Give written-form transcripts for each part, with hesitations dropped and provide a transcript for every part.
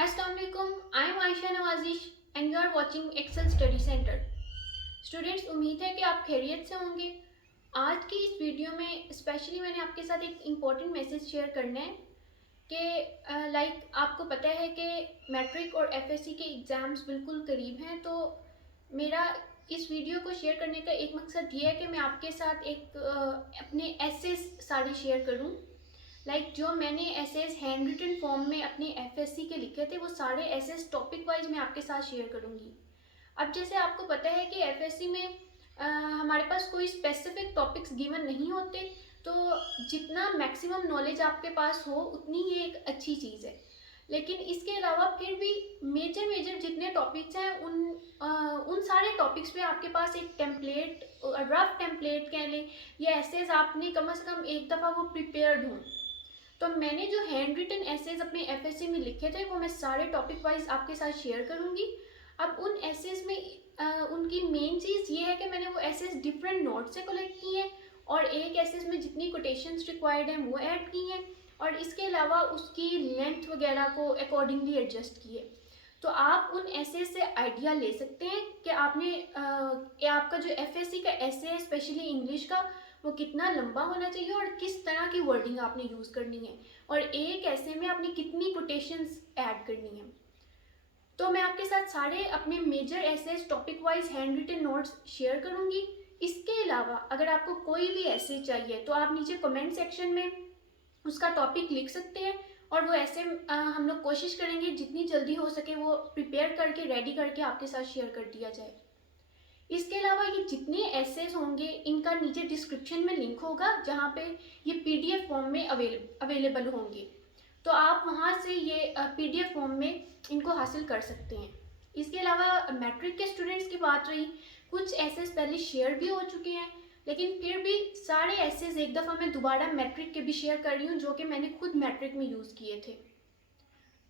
Assalamu alaikum. I am Aisha Nawazish and you are watching Excel Study Center. Students, उम्मीद है कि आप खैरियत से होंगे। आज की इस वीडियो में स्पेशली मैंने आपके साथ एक इम्पॉर्टेंट मैसेज शेयर करना है कि आपको पता है कि मैट्रिक और एफएससी के एग्ज़ाम्स बिल्कुल करीब हैं। तो मेरा इस वीडियो को शेयर करने का एक मकसद ये है कि मैं आपके साथ अपने एसेस सारे शेयर करूँ। जो मैंने एसेस हैंड रिटन फॉर्म में अपने एफएससी के लिखे थे, वो सारे एसेस टॉपिक वाइज मैं आपके साथ शेयर करूँगी। अब जैसे आपको पता है कि एफएससी में हमारे पास कोई स्पेसिफिक टॉपिक्स गिवन नहीं होते, तो जितना मैक्सिमम नॉलेज आपके पास हो उतनी ये एक अच्छी चीज़ है। लेकिन इसके अलावा फिर भी मेजर जितने टॉपिक्स हैं उन सारे टॉपिक्स पे आपके पास एक टेम्पलेट, रफ टेम्पलेट कह लें, या एसेस आपने कम से कम एक दफ़ा वो प्रिपेयर्ड हों। तो मैंने जो हैंड रिटन एसेज अपने एफएससी में लिखे थे वो मैं सारे टॉपिक वाइज आपके साथ शेयर करूँगी। अब उन एसेज में उनकी मेन चीज़ ये है कि मैंने वो एसेज डिफरेंट नोट से कलेक्ट किए हैं और एक एसेज में जितनी कोटेशंस रिक्वायर्ड हैं वो ऐड की हैं, और इसके अलावा उसकी लेंथ वगैरह को अकॉर्डिंगली एडजस्ट किए। तो आप उन एसेज से आइडिया ले सकते हैं कि आपका जो एफएससी का एसे है स्पेशली इंग्लिश का, वो कितना लंबा होना चाहिए और किस तरह की वर्डिंग आपने यूज़ करनी है, और एक ऐसे में आपने कितनी कोटेशंस ऐड करनी है। तो मैं आपके साथ सारे अपने major essays topic wise handwritten notes share करूँगी। इसके अलावा अगर आपको कोई भी ऐसे चाहिए तो आप नीचे कमेंट सेक्शन में उसका टॉपिक लिख सकते हैं, और वो ऐसे हम लोग कोशिश करेंगे जितनी जल्दी हो सके वो प्रिपेयर करके रेडी करके आपके साथ शेयर कर दिया जाए। इसके अलावा ये जितने एसेस होंगे इनका नीचे डिस्क्रिप्शन में लिंक होगा जहाँ पे ये पीडीएफ फॉर्म में अवेलेबल होंगे, तो आप वहाँ से ये पीडीएफ फॉर्म में इनको हासिल कर सकते हैं। इसके अलावा मैट्रिक के स्टूडेंट्स की बात रही, कुछ एसेस पहले शेयर भी हो चुके हैं, लेकिन फिर भी सारे एसेस एक दफ़ा मैं दोबारा मैट्रिक के भी शेयर कर रही हूँ जो कि मैंने खुद मैट्रिक में यूज़ किए थे।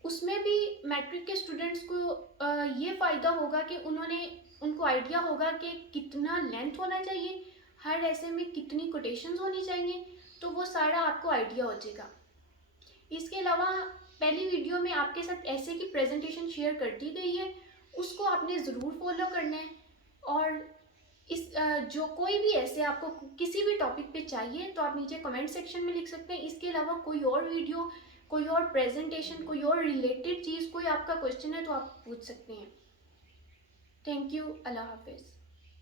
उसमें भी मैट्रिक के स्टूडेंट्स को ये फ़ायदा होगा कि उनको आइडिया होगा कि कितना लेंथ होना चाहिए, हर ऐसे में कितनी कोटेशंस होनी चाहिए, तो वो सारा आपको आइडिया हो जाएगा। इसके अलावा पहली वीडियो में आपके साथ ऐसे की प्रेजेंटेशन शेयर कर दी गई है, उसको आपने ज़रूर फॉलो करना है। और जो कोई भी ऐसे आपको किसी भी टॉपिक पे चाहिए तो आप नीचे कमेंट सेक्शन में लिख सकते हैं। इसके अलावा कोई और वीडियो, कोई और प्रेजेंटेशन, कोई और रिलेटेड चीज़, कोई आपका क्वेश्चन है तो आप पूछ सकते हैं। Thank you. अल्लाह हाफिज़।